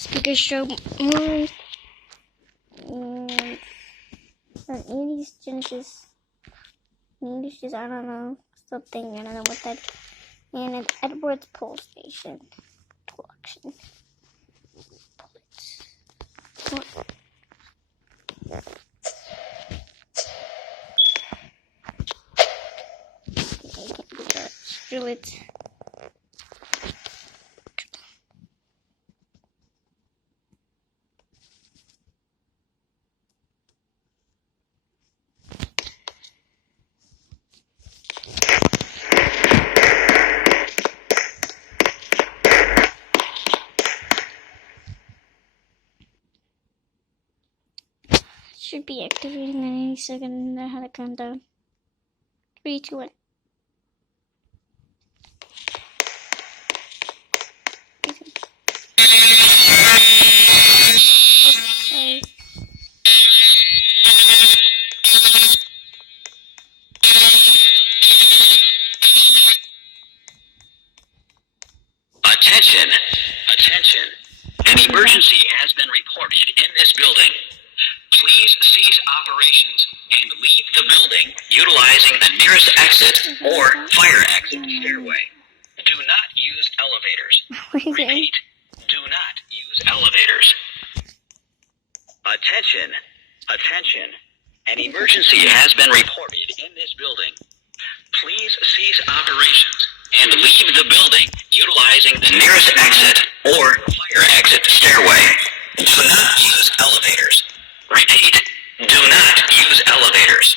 speaker show more. And 80s Genesis. English is, I don't know, something, I don't know what that is. And an Edwards Pole Station collection. Screw it. Should be activating in any second. I had a countdown. 3, 2, 1. Sorry. Attention! Attention! An emergency has been reported in this building. Please cease operations and leave the building utilizing the nearest exit or fire exit stairway. Do not use elevators. Repeat, do not use elevators. Attention! Attention! An emergency has been reported in this building. Please cease operations and leave the building utilizing the nearest exit or fire exit stairway. Do not use elevators. Repeat, do not use elevators.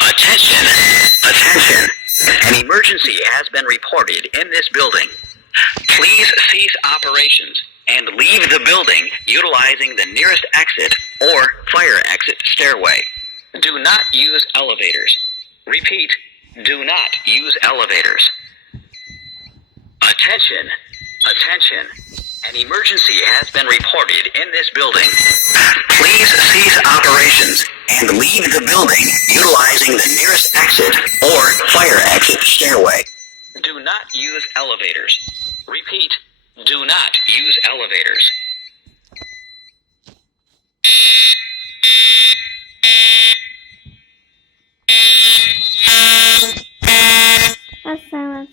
Attention! Attention! An emergency has been reported in this building. Please cease operations and leave the building utilizing the nearest exit or fire exit stairway. Do not use elevators. Repeat, do not use elevators. Attention! Attention! An emergency has been reported in this building. Please cease operations and leave the building utilizing the nearest exit or fire exit stairway. Do not use elevators. Repeat, do not use elevators. That's silence.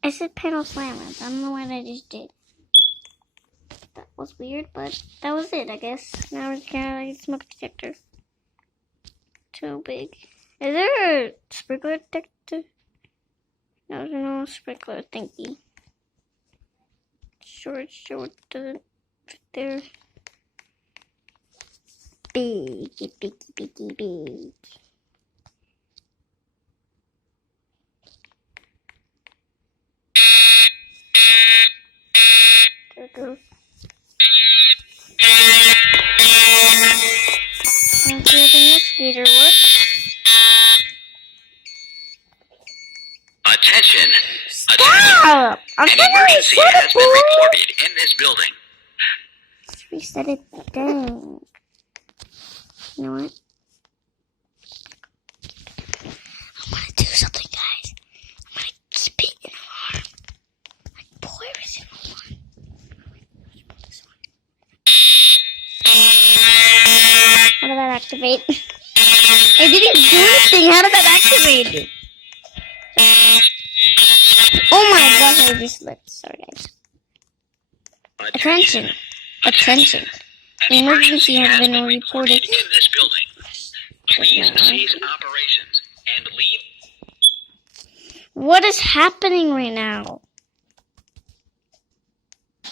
I said panel silence. I don't know what I just did. That was weird, but that was it, I guess. Now we're kind of like a smoke detector. Too big. Is there a sprinkler detector? No, there's no sprinkler thingy. Short doesn't fit there. Big. There it goes. Let's see if the investigator works. Attention! Stop! I'm An trying to emergency reset has it, been boy. reported in this building. Let's reset it. Dang. You know what? I'm gonna do something, guys. I'm gonna spit in alarm. Like poison alarm. How did that activate? It didn't do anything. How did that activate? Oh my gosh, I just slipped. Sorry, guys. Attention. Attention. An emergency has been reported in this building. Please cease operations and leave. What is happening right now?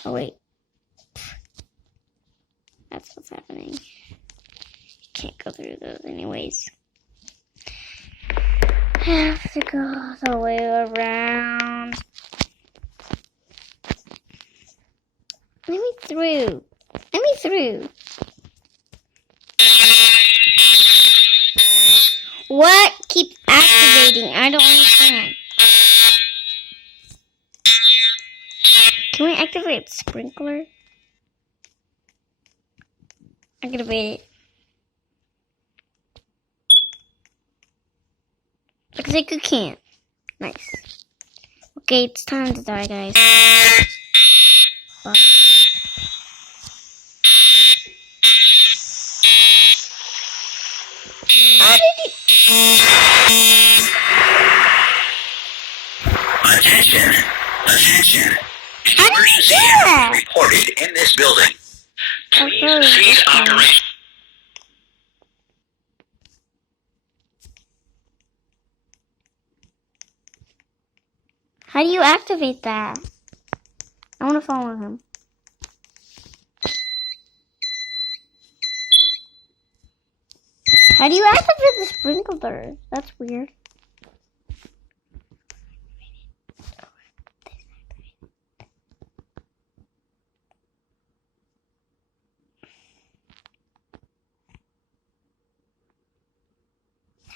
Oh, wait. That's what's happening. You can't go through those anyways. I have to go the way around. Let me through. What keeps activating? I don't understand. Can we activate sprinkler? Activate it. Looks like you can't. Nice. Okay, it's time to die, guys. Bye. How did you... Attention! Attention! An How did you emergency do has that? been reported in this building. Please Okay, cease okay. operation. How do you activate that? I want to follow him. How do you activate the sprinkler? That's weird.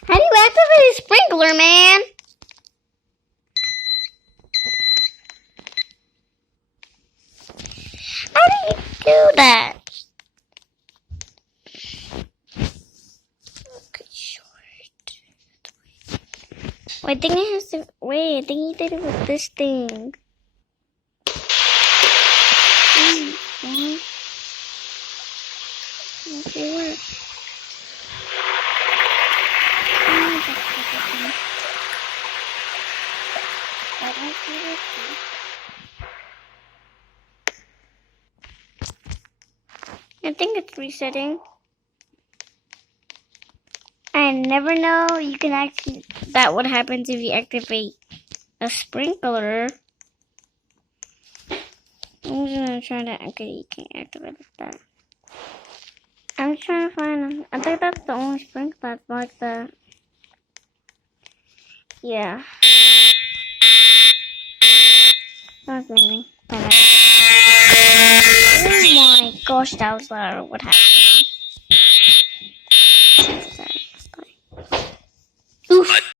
How do you activate a sprinkler, man? How do you do that? Okay, short. Wait, I think it has to. Wait, I think he did it with this thing. Okay, work. I think it's resetting. I never know you can actually. That what happens if you activate a sprinkler. I'm just gonna try to. Okay, you can't activate that. I'm trying to find. I think that's the only sprinkler that's like that. Yeah. That's amazing. Oh my gosh, that was loud. What happened?